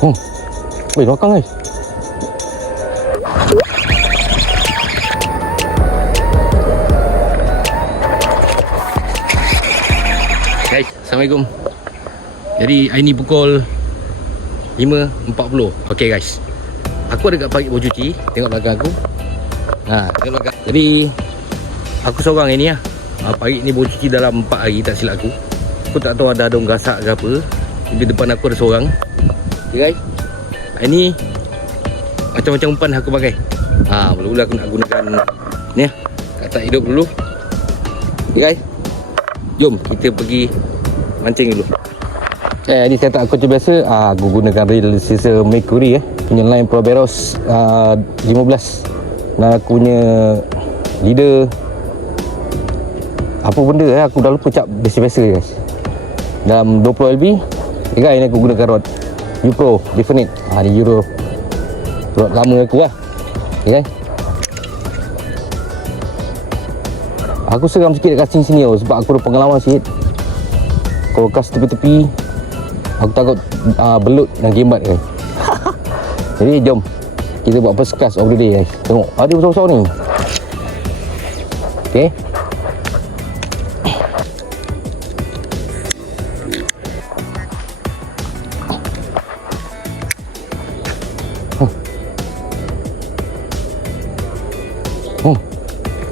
Weh, belakang guys. Guys, Assalamualaikum. Jadi hari ni pukul 5.40. Okay guys, aku ada kat pagi baju cuci. Tengok belakang aku. Tengok belakang. Jadi aku seorang hari ni lah. Pagi ni baju cuci dalam 4 hari tak silap aku. Aku tak tahu ada adung gasak ke apa. Di depan aku ada seorang. Okay guys, hari ni macam-macam umpan aku pakai. Mula-mula aku nak gunakan ni lah, katak hidup dulu. Okay guys, jom kita pergi mancing dulu. Ni katak aku macam biasa. Aku gunakan reel sisa Mercury punya line Proberos 15. Dan aku punya leader apa benda aku dah lupa cap biasa-biasa guys. Dalam 20 LB. Okay guys, ni aku gunakan rod Upro Definite. Ni Euro rod lama aku lah. Okay guys, aku seram sikit dekat sini sebab aku ada pengalaman sikit. Kalau kas tepi-tepi aku takut belut dan gembat guys. Jadi jom kita buat first cast of the day guys. Tengok ada besar-besar ni. Okay,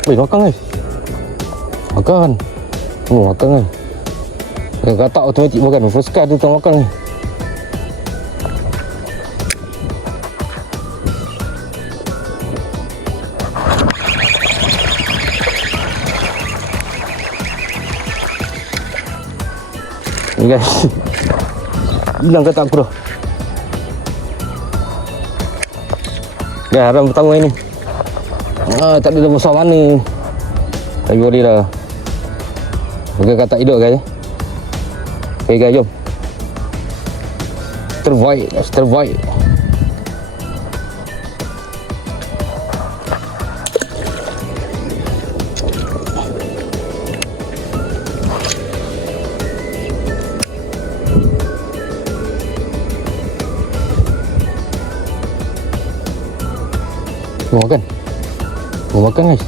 weh, makan guys. Makan. Makan guys. Katak automatik makan. First card dia tengah makan ni. Ni guys, hilang katak aku dah. Ya, haram pertama ini. Tak ada dah besar mana. Lagi boleh dah. Pakai katak hidup guys. Okay guys, jom. Terbaik. Mau makan guys.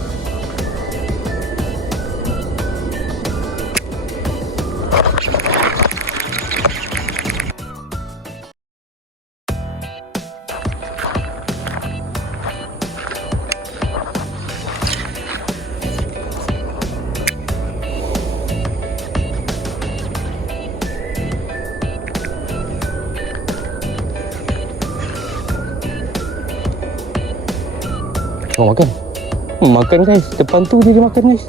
Makan. Makan guys. Depan tu dia makan guys.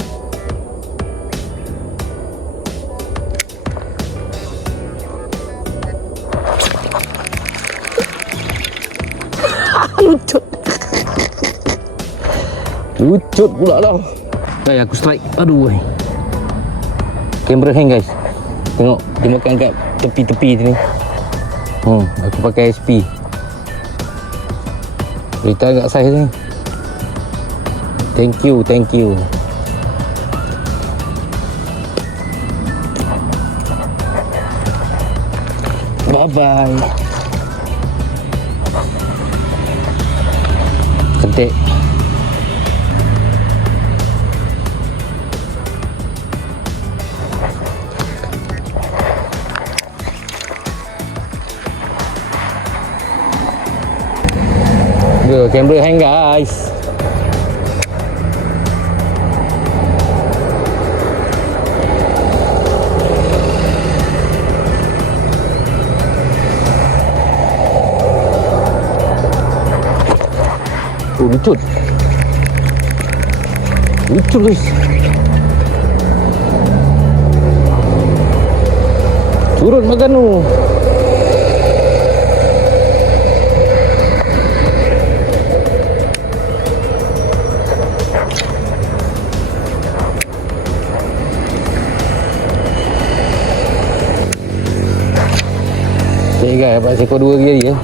Lucut pula dah. Guys, aku strike. Aduh. Kamera hang guys. Tengok dia makan kat tepi-tepi sini. Aku pakai SP. Berita agak saiz ni. Thank you. Bye-bye. Cantik. Kamera hang guys. Lucut guys. Turun makan tu. Okay guys, dapat seekor 2 lagi ya.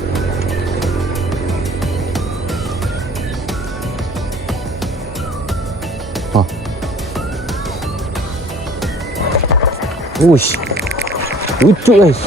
Uish, lucu guys.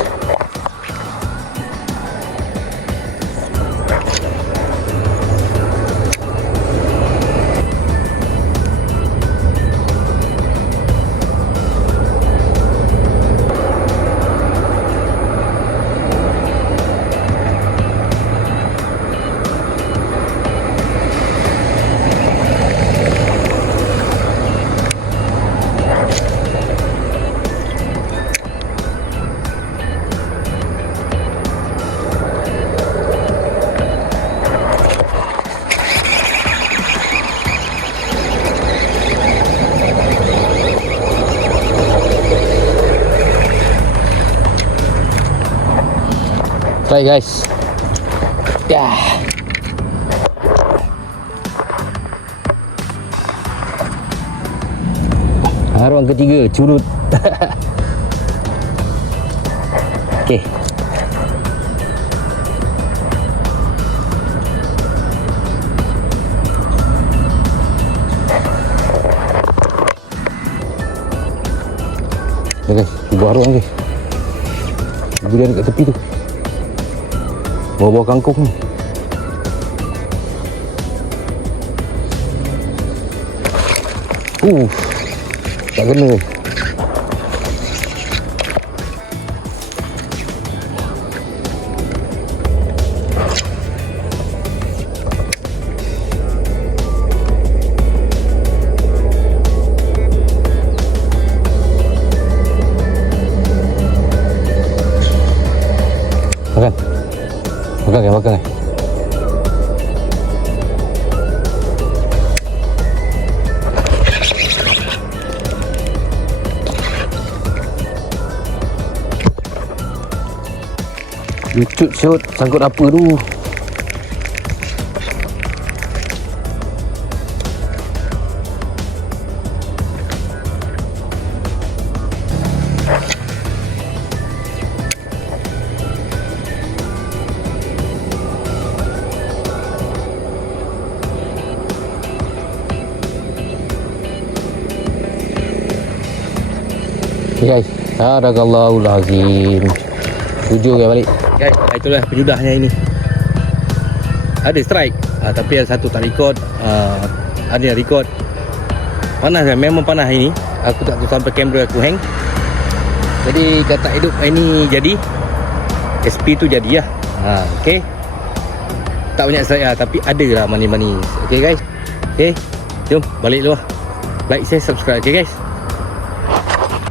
Try guys. Ya. Ruang ketiga curut. Okey. Okay, buah ruang ni. Ibu dia dekat tepi tu. Bawa-bawa kangkung ni. Tak kena. Makan. Makan kan, makan kan. Lucut siot, sangkut apa tu. Okay guys, sadaqallahul azim. 7 guys balik. Guys, itulah penyudahnya ini. Ada strike, tapi yang satu tak record. Ada yang record. Panas kan, memang panas ini. Aku tak tahu sampai kamera aku hang. Jadi kata hidup ini jadi SP tu jadi lah. Okay. Tak banyak strike lah, tapi ada lah manis-manis. Okay guys. Okay, jom balik dulu lah. Like, share, subscribe. Okay guys.